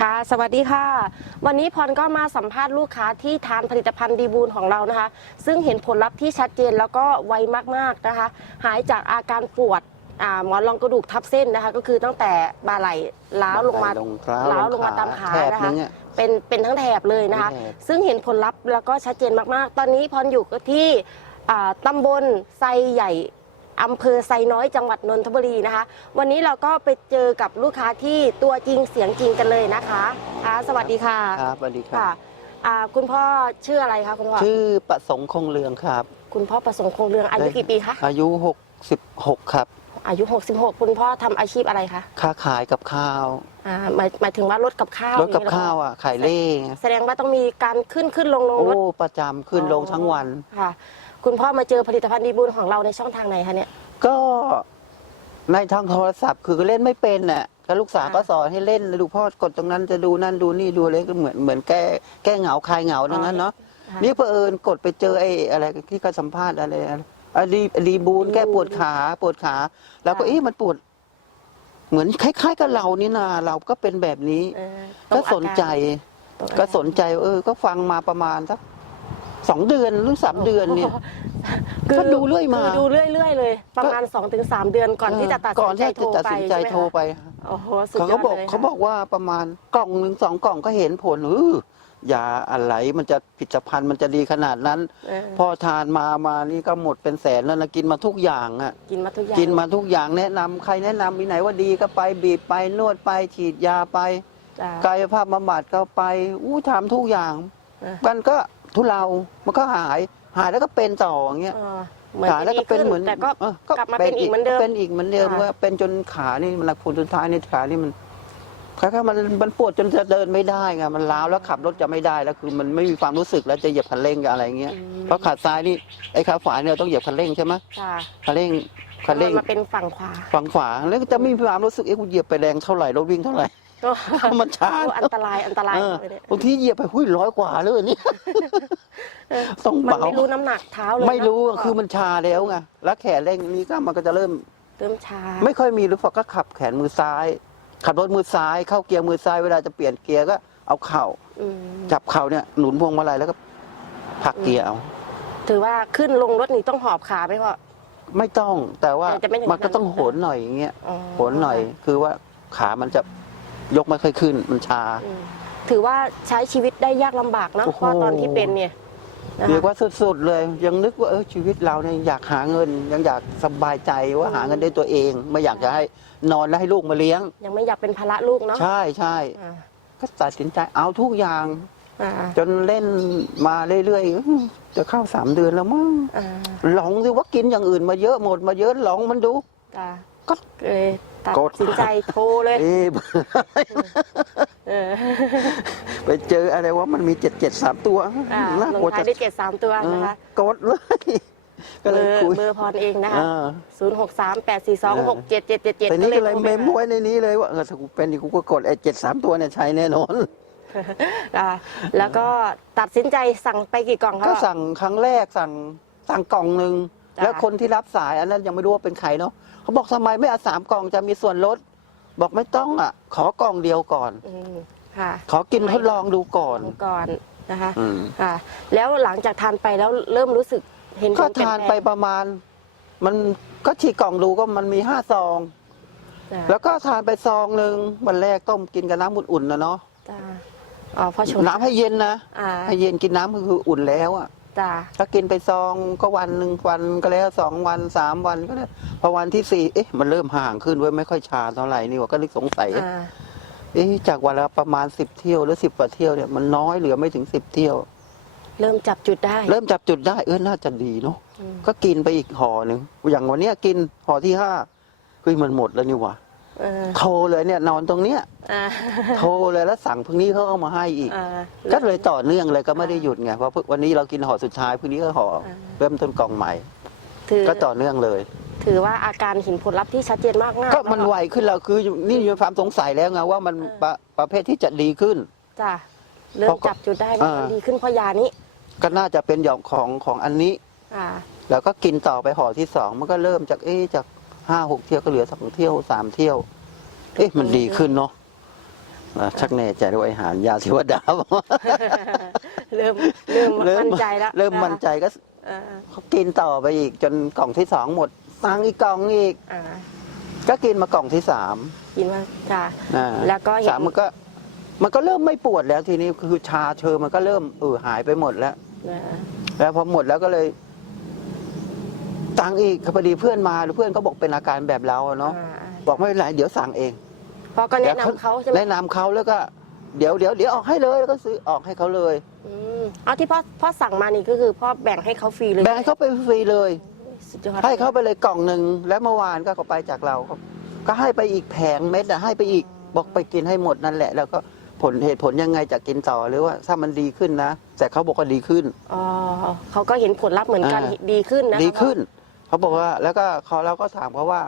ค่ะ สวัสดีค่ะ วันนี้พรก็มาสัมภาษณ์ลูกค้าที่ทานผลิตภัณฑ์ดีบูลของเรานะคะ ซึ่งเห็นผลลัพธ์ที่ชัดเจนแล้วก็ไวมากๆนะคะ หายจากอาการปวดอ่าหมอนรองกระดูกทับเส้นนะคะ ก็คือตั้งแต่บ่าไหล่ล้าวลงมาลงร้าวล้าวลงมาตามขาแถบนะนึคะงอะ เป็นเป็นทั้งแถบเลยนะคะเป็นแถบ ซึ่งเห็นผลลัพธ์แล้วก็ชัดเจนมากๆ ตอนนี้พรอยู่ที่อ่าตำบลไซใหญ่ อำเภอไซน้อยจังหวัดนนทบุรีนะคะ วันนี้เราก็ไปเจอกับลูกค้าที่ตัวจริงเสียงจริงกันเลยนะคะค่ะสวัสดีค่ะครับสวัสดีครัค่ะบอ่าคุณพ่อชื่ออะไรคะคุณพ่อชื่อประสงค์คงเรืองครับ คุณพ่อประสงค์คงเรืองอายุกี่ปีคะอายุ 66 ครับ อายุ 66 คุณพ่อทำอาชีพอะไรคะค้าขายกับข้าวอ่าหมายหมายถึงว่ารถกับข้าวรถกับอย่งนี้เหอข้าวอะขายเล่ไงแสดงว่าต้องมีการขึ้นขึ้นลงลงโอ้รถประจำขึ้นลงทั้งวัน ค่ะ คุณพ่อมาเจอผลิตภัณฑ์ดีบุญของเราในช่องทางไหนคะเนี่ย ก็ในทางโทรศัพท์คือเล่นไม่เป็นน่ะก็ลูกสาวค่ะก็สอนให้เล่นดูพ่อกดตรงนั้นจะดูนั่นดูนี่ดูอะไรก็เหมือนเหมือนแก้แก้เหงาคลายเหงาดังนั้นเนาะค่ะนี่เผอิญกดไปเจอไอ้อะไรที่เขาสัมภาษณ์อะไรอะไรอะรีรีบูนแก้ปวดขาปวดขา แล้วก็ค่ะ เอ๊ะมันปวด เหมือนคล้าย ๆ กับเรานี่นาเราก็เป็นแบบนี้ เออตรก็งอาารสนใจ ตรงอาาร ก็สนใจ เออ ก็ฟังมาประมาณสัก สองเดือนหรือสามเดือนเนี่ยคือก็ดูเรื่อยมาคือดูเรื่อยๆเลย ประมาณ2-3ถึงเดือนก่อนที่จะตัดก่สิอนนใจที่โทรจะตัดไปสินใจใช่ไหมโทรคะไปโอ้โหสุดเขายอก็ดบอกลยเขาค่ะบอกว่าประมาณกล่องหนึ่งสองกล่องก็เห็นผลเออยาอะไรมันจะผลิตภัณฑ์มันจะดีขนาดนั้นเออพอทานมามานี่ก็หมดเป็นแสนแล้วนะกินมาทุกอย่างอะกินมาทุกอย่างกินมาทุกอย่างแนะนำใครแนะนำมีไหนว่าดีก็ไปบีบไปนวดไปฉีดยาไปจ้ะกายภาพบำบัดก็ไปอู้ทำทุกอย่างเออมันก็ ทุเลามันก็หาย หายแล้วก็เป็นต่ออย่างเงี้ย เออเหมือนหายจะแล้วดีก็เป็นขึ้นเหมือนแต่ก็เออกลับมาเป็นอีกเหมือนเดิม เป็นอีกเหมือนเดิมค่ะ ว่าเป็นจนขานี่มันหลักผลสุดท้ายนี่ขานี่มันคล้ายๆมันมันปวดจนจะเดินไม่ได้ไงมันล้าวแล้วขับรถจะไม่ได้แล้วคือมันไม่มีความรู้สึกแล้วจะเหยียบคันเร่งกับอะไรเงี้ยอืมเพราะขาซ้ายนี่ไอ้ขาขวาเนี่ยเราต้องเหยียบคันเร่งใช่ไหมจ้ะคันเร่งคันเร่งมันมาเป็นฝั่งขวา ฝั่งขวาแล้วก็จะไม่มีความรู้สึกเอ๊ะกูเหยียบไปแรงเท่าไหร่รถวิ่งเท่าไหร่ โอ้มันช้าโอ้อันตรายอันตรายเออเลยเนี่ยบางทีเหยียบไปหุ้ยร้อยกว่าเลยเนี่ยเออต้องมันเบาไม่รู้น้ำหนักเท้าเลยไม่รู้เนอะอะคือมันชาแล้วไงแล้วแขนเร่งนี้ก็มันก็จะเริ่มเริ่มชา ไม่ค่อยมีหรือพอก็ขับแขนมือซ้าย ขับรถมือซ้ายเข้าเกียร์มือซ้ายเวลาจะเปลี่ยนเกียร์ก็เอาเข่าอืมจับเข่าเนี่ยหนุนพวงมาลัยแล้วก็ผลักเกียร์เอาถือว่าขึ้นลงรถนี่ต้องหอบขาไหมพ่อไม่ต้องแต่ว่าแต่จะไม่ถึงมันก็ต้องขั้นโหนหน่อยอย่างเงี้ยอ๋อโหนหน่อยคือว่าขามันจะ ยกไม่ค่อยขึ้นมันชาอืมถือว่าใช้ชีวิตได้ยากลำบากเนอะโอ้โหเพราะตอนที่เป็นเนี่ยนะเรียกคะว่าสุดๆเลย ยังนึกว่าเออชีวิตเราเนี่ยอยากหาเงิน ยังอยากสบายใจว่าหาเงินได้ตัวเอง ไม่อยากจะให้นอนแล้วให้ลูกมาเลี้ยง ยังไม่อยากเป็นภาระลูกเนาะใช่ใช่อ่าก็ตัดสินใจเอาทุกอย่าง อ่าจนเล่นมาเรื่อยๆอื้อจะเข้าสามเดือนแล้วมั้งอ่าหลงสิว่ากินอย่างอื่นมาเยอะหมดมาเยอะหลงมันดู จ้ะก็เลย ตัดกด สินใจโทรเลยเอ๊ะ เออไปเจออะไรว่ามันมีเจ็ดเจ็ดสามตัวอ่าน่าลกลัวงท้าจะยด้วยเจ็ดสามตัวเออนะคะกดเลย ก็เบเลอยร์คุยเบอร์พรเองนะคะอ่า ศูนย์หกสามแปดสี่สองหกเจ็ดเจ็ดเจ็ดเจ็ดแต่นี่ก็เลยโทรเมไปมไว้ในนี้เลยว่าเออถ้ากูเป็นอีกกูก็กดไอ้เจ็ดสามตัวเนี่ยใช้แน่นอน อ่าแล้วก็ตัดสินใจสั่งไปกี่กล่องครับ ก็สั่งครั้งแรกสั่งสั่งกล่องหนึ่งจ้ะแล้วคนที่รับสายอันนั้นยังไม่รู้ว่าเป็นใครเนาะ เขาบอกทำไมไม่เอาสามกล่องจะมีส่วนลด บอกไม่ต้องอะ ขอกล่องเดียวก่อน อืมค่ะขอกินทดลองดูก่อน ก่อนนะคะอืม ค่ะ แล้วหลังจากทานไปแล้วเริ่มรู้สึกเห็นผก็ลเปลี่ยทานแลงไปประมาณ มันก็ฉีกกล่องดูก็มันมีห้าซองจ้ะแล้วก็ทานไปซองหนึ่งวันแรกต้มกินกับน้ำอุ่นๆนะเนาะจ้ะอ๋อพอชงน้ำให้เย็นนะอ่าให้เย็นกินน้ำคืออุ่นแล้วอะ จ้ะถ้ากินไปซองก็วันหนึ่งวันก็แล้วสองวันสามวันก็แล้วพอวันที่สี่เอ๊ะมันเริ่มห่างขึ้นเว้ยไม่ค่อยชาเท่าไหร่นี่ว่าก็นึกสงสัยอ่าเอ๊ะจากวันละประมาณสิบเที่ยวหรือสิบกว่าเที่ยวเนี่ยมันน้อยเหลือไม่ถึงสิบเที่ยว เริ่มจับจุดได้เริ่มจับจุดได้เออน่าจะดีเนาะอืมก็กินไปอีกห่อหนึ่งอย่างวันเนี้ยกินห่อที่ห้าเฮ้ยมันหมดแล้วนี่หว่า เออโทรเลยเนี่ยนอนตรงเนี้ยอ่าโทรเลยแล้วสั่งพรุ่งนี้เขาเอามาให้อีก อ่า ก็เลยต่อเนื่องเลยก็ไม่ได้หยุดไงเพราะวันนี้เรากินห่อสุดท้ายพรุ่งนี้ก็ห่ออ่าเริ่มต้นกล่องใหม่ ถือก็ต่อเนื่องเลย ถือว่าอาการเห็นผลลัพธ์ที่ชัดเจนมากมากก็มันไวขึ้นแล้วคือนี่มีความสงสัยแล้วไงว่ามันประประเภทที่จะดีขึ้น จ้ะเริ่เพมราะก็จับจุดได้ว่าอ่ามัมันดีขึ้นเพราะยานี้ก็น่าจะเป็นหยองของของอันนี้ อ่า แล้วก็กินต่อไปห่อที่สองมันก็เริ่มจากเอ๊ะจาก ห้าหกเที่ยวก็เหลือสองเที่ยวสามเที่ยว เอ๊ะมันดีขึ้นเนาะอะชักแน่ใจด้วยอาหารยาเทวดาเริ่มเริ่มเริ่มั่นใจแล้วเริ่มมั่นใจก็เออเขากินต่อไปอีก จนกล่องที่สองหมดตังค์อีกกล่องอีก อ่าก็กินมากล่องที่สามกินว่าจ้า อ่าแล้วก็เห็น สามมันก็ มันก็เริ่มไม่ปวดแล้วทีนี้คือชาเชอมันก็เริ่มเออหายไปหมดแล้วนะแล้วพอหมดแล้วก็เลย ตังค์อีกพอดีเพื่อนมาเพื่อนก็บอกเป็นอาการแบบเราอะเนาะอ่าบอกไม่เป็นไรเดี๋ยวสั่งเองพ่อก็แนะนำเขาใช่ไหมแนะนำเขาแล้วก็เดี๋ยวเดี๋ยวเดี๋ยวออกให้เลยแล้วก็ซื้อออกให้เขาเลย อืมเอาที่พ่อพ่อสั่งมานี่ก็คือพ่อแบ่งให้เขาฟรีเลยแบ่งให้เขาไปฟรีเลย สุดยอดให้เขาไปเลยกล่องหนึ่งแล้วเมื่อวานก็เขาไปจากเราเขาก็ให้ไปอีกแผงเม็ดอะให้ไปอีกบอกไปกินให้หมดนั่นแหละ แล้วก็ผลเหตุผลยังไงจะกินต่อหรือว่าถ้ามันดีขึ้นนะ แต่เขาบอกว่าดีขึ้น อ๋อเขาก็เห็นผลลัพธ์เหมือนกันอ่า ดีขึ้นนะดีขึ้น เขาบอกว่าแล้วก็เขาเราก็ถามเขาว่า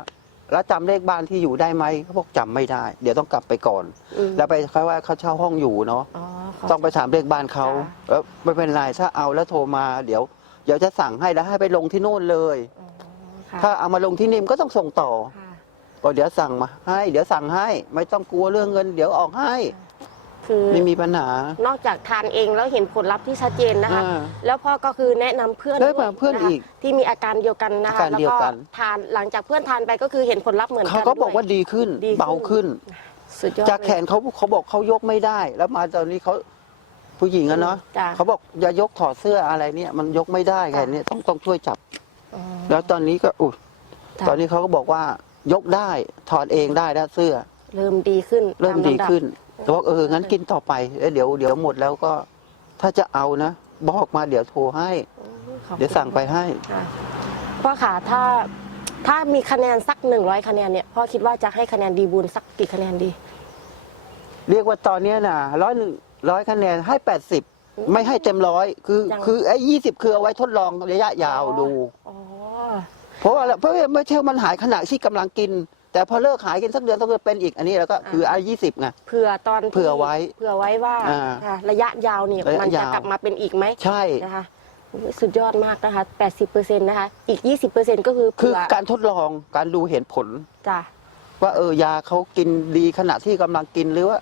แล้วจำเลขบ้านที่อยู่ได้ไหมเขาบอกจำไม่ได้ เดี๋ยวต้องกลับไปก่อน อืมแล้วไปเขาว่าเขาเช่าห้องอยู่เนาะอ๋อขต้องไปถามเลขบ้านเขาจ้ะ แล้วไม่เป็นไรถ้าเอาแล้วโทรมาเดี๋ยวเดี๋ยวจะสั่งให้แล้วให้ไปลงที่นู่นเลย อ๋อค่ะถ้าเอามาลงที่นี่มันก็ต้องส่งต่อค่ะ ก็เดี๋ยวสั่งมาให้ เดี๋ยวสั่งให้ ไม่ต้องกลัวเรื่องเงิน เดี๋ยวออกให้คื อไม่มีปัญหา นอกจากทานเองแล้วเห็นผลลัพธ์ที่ชัดเจนนะคะ อ่าแล้วพ่อก็คือแนะนำเพื่อนแนะนำด้วยเพื่อนะคะอีกที่มีอาการเดียวกันนะอาคะ การแล้วเดียวก็กัน ทานหลังจากเพื่อนทานไปก็คือเห็นผลลัพธ์เหมือนกัเขานก็บอกด้วยว่าดีขึ้น ดีขึ้น เบาขึ้น สุดยอดจากแขนเขาเขาบอกเขายกไม่ได้ แล้วมาตอนนี้เขาผู้หญิงอะเนาะจ้ะเขาบอกอย่ายกถอดเสื้ออะไรเนี่ย มันยกไม่ได้แขนเนี่ยต้องต้องช่วยจับ อ๋อแล้วตอนนี้ก็อุ้ยจ้ะตอนนี้เขาก็บอกว่ายกได้ถอดเองได้แล้วเสื้อ เริ่มดีขึ้นเริ่มตาดีลำบขึ้น แต่ว่าเอองั้นกินต่อไปเอ้ยเดี๋ยวเดี๋ยวหมดแล้วก็ ถ้าจะเอานะบอกมาเดี๋ยวโทรให้ขอบคุณเดี๋ยวสั่งไปให้ค่ะพ่อขาถ้าถ้ามีคะแนนสักหนึ่งร้อยคะแนนเนี่ยพ่อคิดว่าจะให้คะแนนดีบุญสักกี่คะแนนดี เรียกว่าตอนเนี้ยนะร้อยหนึ่งร้อยคะแนนให้แปดสิบไม่ให้เต็มร้อยคือยังคือไอ้ยี่สิบคือเอาไว้ทดลองระยะยาวดูอ๋อเพราะว่าเพราะว่าไม่ใช่ว่ามันหายขณะที่กำลังกิน แต่พอเลิกหายกินสักเดือนต้องเป็นอีกอันนี้แล้วก็คือไอ้ยี่สิบไง เผื่อตอนที่เผื่อไว้เผื่อไว้ว่าอ่าค่ะระยะยาวเนี่ยระยะมันจะยาว กลับมาเป็นอีกไหมใช่ นะคะโอ้ยสุดยอดมากนะคะ 80%นะคะ อีก 20%ก็คือคือเผื่อการทดลองการดูเห็นผล จ้ะ ว่าเออยาเขากินดีขณะที่กำลังกินหรือว่า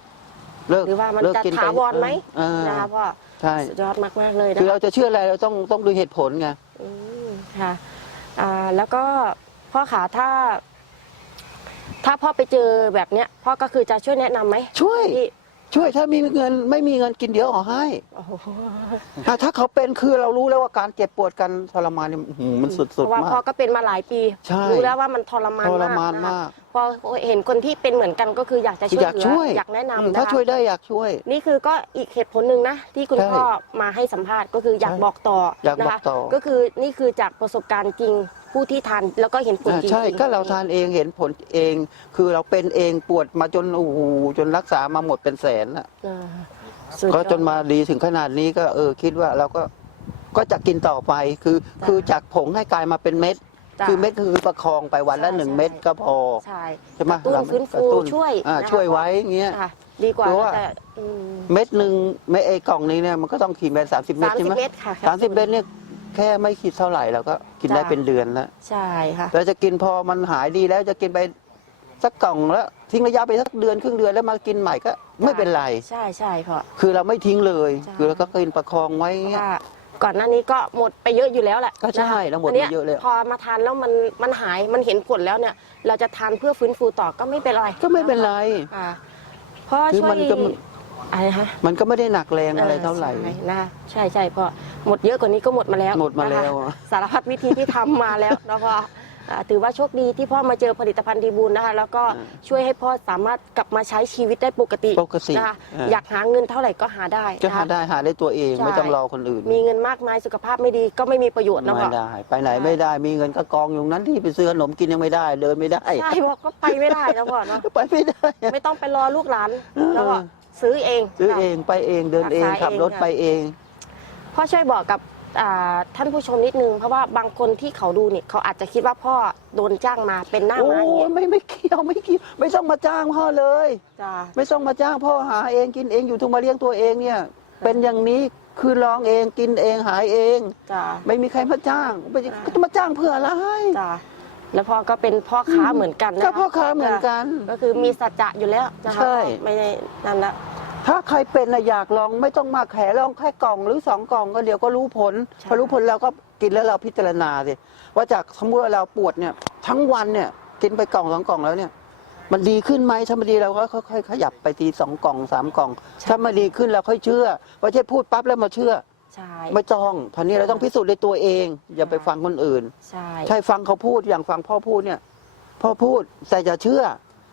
เลิกหรือว่ามันเลิกจะกินปถาวรไหมเออนะคะพ่อใช่สุดยอดมากๆเลยนะคือคะเราจะเชื่ออะไรเราต้องต้องดูเหตุผลไง อืมค่ะอ่าแล้วก็พ่อขาถ้า ถ้าพ่อไปเจอแบบเนี้ยพ่อก็คือจะช่วยแนะนำไหมช่วยที่ช่วยถ้ามีเงินไม่มีเงินกินเดี๋ยวเออกให้โอ้โหอะถ้าเขาเป็นคือเรารู้แล้วว่าการเจ็บปวดกันทรมานเนี่ยอื้อหือมันสุเพดราะว่าๆมาพ่อก ก็เป็นมาหลายปีใช่รู้แล้วว่ามันทรมานทมากรมานนะคะมากพอเห็นคนที่เป็นเหมือนกันก็คืออยากจะช่วยอยากเหลืช่วยอยากแนะอืมนำนะถ้าคะช่วยได้อยากช่วย นี่คือก็อีกเหตุผลหนึ่งนะที่คุณใช่พ่อมาให้สัมภาษณ์ก็คืออยากใช่บอกต่ออยากนะบอกคะต่อก็คือนี่คือจากประสบการณ์จริง ผู้ที่ทานแล้วก็เห็นผลอ่าจริงๆ ใช่ก็เราทานเองเห็นผลเอง คือเราเป็นเองปวดมาจนโอ้โหจนรักษามาหมดเป็นแสนน่ะเออสุดยอดก็จนมาดีถึงขนาดนี้ก็เออคิดว่าเราก็ก็จะกินต่อไปคือจ้ะคือจากผงให้กลายมาเป็นเม็ด จ้ะคือเม็ดคือประคองไปวันละใช่หนึ่งใช่ เม็ดก็พอใช่ใช่ไหมกระตุ้นเราฟื้นฟูกระตุ้นช่วยอ่านะคะช่วยไว้อย่างเงี้ย ค่ะดีกว่าเพราะว่า แต่อืมเม็ดหนึ่งไม่ไอกล่องนี้เนี่ยมันก็ต้องขีดไปสามสิบเม็ดสามใช่สิบไหมเมตรค่ะสามสิบเม็ดเนี่ย แค่ไม่ขีดเท่าไหร่เราก็กินได้จ้ะเป็นเดือนแล้วใช่ค่ะเราจะกินพอมันหายดีแล้วจะกินไปสักกล่องแล้วทิ้งระยะไปสักเดือนครึ่งเดือนแล้วมากินใหม่ก็ไม่เป็นไร ใช่ใช่พ่อคือเราไม่ทิ้งเลยใช่คือเราก็กินประคองไว้เพราะเงี้ยว่าก่อนหน้านี้ก็หมดไปเยอะอยู่แล้วแหละก็ใช่นะคะเราหมดนไปนี้เยอะเลยพอมาทานแล้วมันมันหายมันเห็นผลแล้วเนี่ย เราจะทานเพื่อฟื้นฟูต่อก็ไม่เป็นไรก็ไม่เป็นไรค่ะเพราะคือช่วมัยนก็ อะไรคะมันก็ไม่ได้หนักแรงอะไรเท่าไหร่ ใช่นะใช่ใช่เพราะหมดเยอะกว่านี้ก็หมดมาแล้วหมดมาแล้วนะคะอะ สารพัดวิธีที่ทำมาแล้วนะพ่ออ่าถือว่าโชคดีที่พ่อมาเจอผลิตภัณฑ์ดีบูลนะคะ แล้วก็ช่วยให้พ่อสามารถกลับมาใช้ชีวิตได้ปกติปกตินะคะอ่า อยากหาเงินเท่าไหร่ก็หาได้จะหานะคะได้หาได้ตัวเองใช่ ไม่ต้องรอคนอื่นมีเงินมากมายสุขภาพไม่ดีก็ไม่มีประโยชน์นะไม่พ่อ ได้ ไปไหนไม่ได้มีเงินก็กองอยู่นั้นที่ไปซื้อขนมกินยังไม่ได้ เดินไม่ได้ใช่พ่อก็ไปไม่ได้นะพ่อเนาะ ไปไม่ได้ ไม่ต้องไปรอลูกหลานเออ แล้วก็ ซื้อเองซื้อค่ะเองไปเองเดินเองรักษาขับรถเองไปเองพ่อช่วยบอกกับอ่าท่านผู้ชมนิดนึง เพราะว่าบางคนที่เขาดูเนี่ยเขาอาจจะคิดว่าพ่อโดนจ้างมาเป็นหน้าโอ้ม้าอย่างเงี้ยยไม่ไม่เกี่ยวไม่เกี่ยวไม่ต้องมาจ้างพ่อเลยจ้าไม่ต้องมาจ้างพ่อหาเองกินเองอยู่ทุกมาเลี้ยงตัวเองเนี่ย เป็นอย่างนี้คือลองเองกินเองหายเองจ้าไม่มีใครมาจ้างไม่อ่าก็จะมาจ้างเพื่ออะไรจ้า แล้วพ่อก็เป็นพ่อค้าเหมือนกันนะก็คะพ่อค้าเหมือนกัน ก็คือมีสัจจะอยู่แล้วนะคะใช่ ไม่ได้นั่นละ ถ้าใครเป็นนะอยากลองไม่ต้องมากแขลองแค่กล่องหรือสองกล่องก็เดี๋ยวก็รู้ผล ใช่ พอรู้ผลเราก็กินแล้วเราพิจารณาสิว่าจากสมมติว่าเราปวดเนี่ย ทั้งวันเนี่ยกินไปกล่องสองกล่องแล้วเนี่ย มันดีขึ้นไหมถ้ามันดีเราก็ค่อยๆขยับไปทีสองกล่องสามกล่อง ถ้ามันดีขึ้นเราค่อยเชื่อไม่ใช่พูดปั๊บแล้วมาเชื่อ ใช่ ไม่ต้องพันนี้เราต้องพิสูจน์ในตัวเอง อย่าไปฟังคนอื่น ใช่ ใช่ฟังเขาพูดอย่างฟังพ่อพูดเนี่ย พ่อพูดแต่อย่าเชื่อ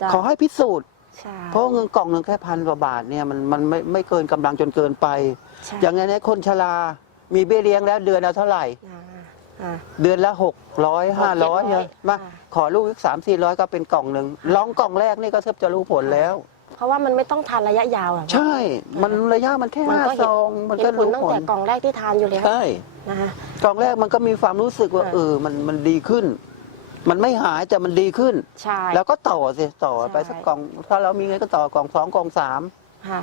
จ้ะ ขอให้พิสูจน์ ใช่เพราะเงินกล่องหนึ่งแค่พันกว่าบาทเนี่ยมันมันไม่ไม่เกินกำลังจนเกินไป ใช่อย่างนี้นคนชรามีเบี้ยเลี้ยงแล้วเดือนละเท่าไหร่ อ่าอ่า เดือนละหกร้อยห้าร้อยเนี่ยมาอ่าขอลูกอีกสามสี่ร้อยก็เป็นกล่องหนึ่งลองกล่องแรกนี่ก็เทิบจะรู้ผลแล้วเพ ราะว่ามันไม่ต้องทานระยะยาวหรอกใช่ มันระยะมันแค่มันห้าก็เห็นซองมันเห็ก็นผลรู้ตั้งผแต่ลกล่องแรกที่ทานอยู่แล้วใช่นะคะ กล่องแรกมันก็มีความรู้สึกว่า อ่า เออ มันมันดีขึ้น มันไม่หายแต่มันดีขึ้น ใช่ แล้วก็ต่อสิต่อไปใช่ สักกล่อง ถ้าเรามีเงินก็ต่อกล่องสองกล่องสาม ค่ะ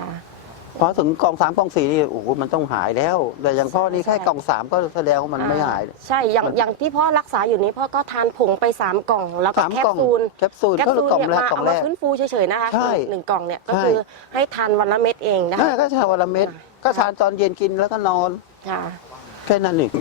พอถึงกล่องสามกล่องสี่นี่โอ้โหมันต้องหายแล้ว แต่อย่างพ่อนี่แค่กล่องสามก็แสดงว่ามันไม่หายอ่ใช่อย่างมันอย่างที่พ่อรักษาอยู่นี้พ่อก็ทานผงไปสามกล่อง แล้วก็สามแคปกล่องซูลแคปซูลแคปก็ซูลกล่องเนี่ยแรกมากล่องเอาแรมาก ฟื้นฟูเฉยๆนะคะใช่หนึ่งกล่องเนี่ยก็ใช่ คือให้ทานวันละเม็ดเองนะคะน่าก็ทานวันละเม็ดค่ะก็ทานตอนเย็นกินแล้วก็นอน ค่ะ แค่นั้นเอง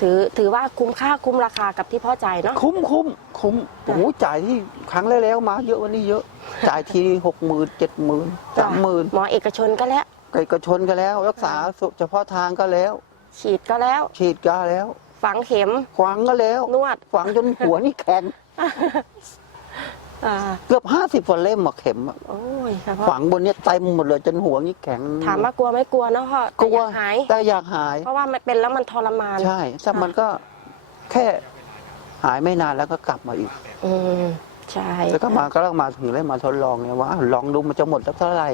ถือถือว่าคุ้มค่าคุ้มราคากับที่พ่อจ่ายเนาะ คุ้มคุ้มคุ้มโอ้โหจ่ายที่ครั้งแล้วแล้วมา เยอะกวันนี้เยอะ จ่ายทีหกหมื่นเจ็ดหมื่นสามหมื่นหมอเอกชนก็แล้ว เอกชนก็แล้ว รักษาเฉพาะทางก็แล้ว ฉีดก็แล้ว ฉีดก็แล้ว ฝังเข็ม ขวางก็แล้ว นวด ขวางจนหัวนี่แข็งอ่าเกือบห้าสิบ50เล่มอะเข็มอะโอ้ยค่ะพ่อขวางบนเนี้ยเต็มหมดเลยจนหัวนี่แข็งถามว่ากลัวไหม่กลัวเนาะพ่อกแต่ลัวอยากหาย แต่อยากหาย เพราะว่ามันเป็นแล้วมันทรมาน ใช่ถ้ามันก็แค่หายไม่นานแล้วก็กลับมาอีก อืมใช่แล้วก็มาก็ต้องมาถึงเลยมาทดลองเนี่ยว่าอ้าวลองดูมันจะหมดสักเท่าไหร่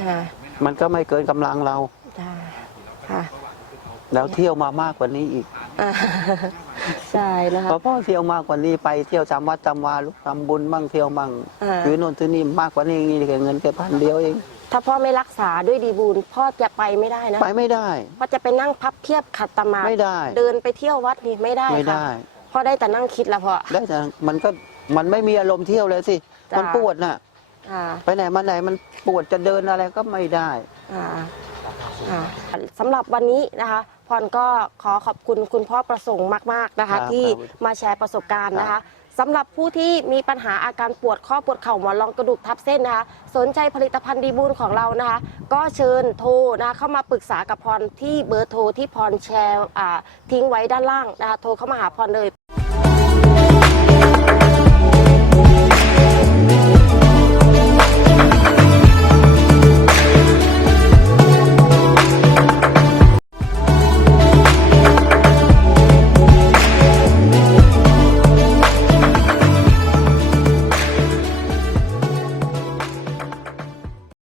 อ่า มันก็ไม่เกินกำลังเรา จ้าค่ะแล้วเที่ยวมามากกว่านี้อีกอ่าใช่นะคะพอพ่อเที่ยวมากกว่านี้ไปเที่ยวตามวัดตามวาลูกทำบุญมั่งเที่ยวมั่งอ่าซื้อโน่นซื้อนี่มากกว่านี้นี่แค่เงินแค่พันเดียวเอง ถ้าพ่อไม่รักษาด้วยดีบูลพ่อจะไปไม่ได้นะไปไม่ได้ พ่อจะไปนั่งพับเพียบขัดตมาดไม่ได้ เดินไปเที่ยววัดนี่ไม่ได้ไม่ค่ะได้ พ่อได้แต่นั่งคิดละพ่อ ได้แต่มันก็มันไม่มีอารมณ์เที่ยวเลยสิ จ้ะ มันปวดน่ะ อ่าไปไหนมาไหนมันปวดจะเดินอะไรก็ไม่ได้อ่าอ่าสำหรับวันนี้นะคะพรก็ขอขอบคุณคุณพ่อประสงค์มาก ๆนะครัคะ บที่ครับ มาแชร์ประสบการณ์นะครัคะบสำหรับผู้ที่มีปัญหาอาการปวดข้อปวดเข่าหมอนรองกระดูกทับเส้นนะคะ สนใจผลิตภัณฑ์ดีบูลของเรานะคะ ก็เชิญโทรนะคะเข้ามาปรึกษากับพรที่เบอร์โทรที่พรแชร์อ่าทิ้งไว้ด้านล่างนะคะ โทรเข้ามาหาพรเลย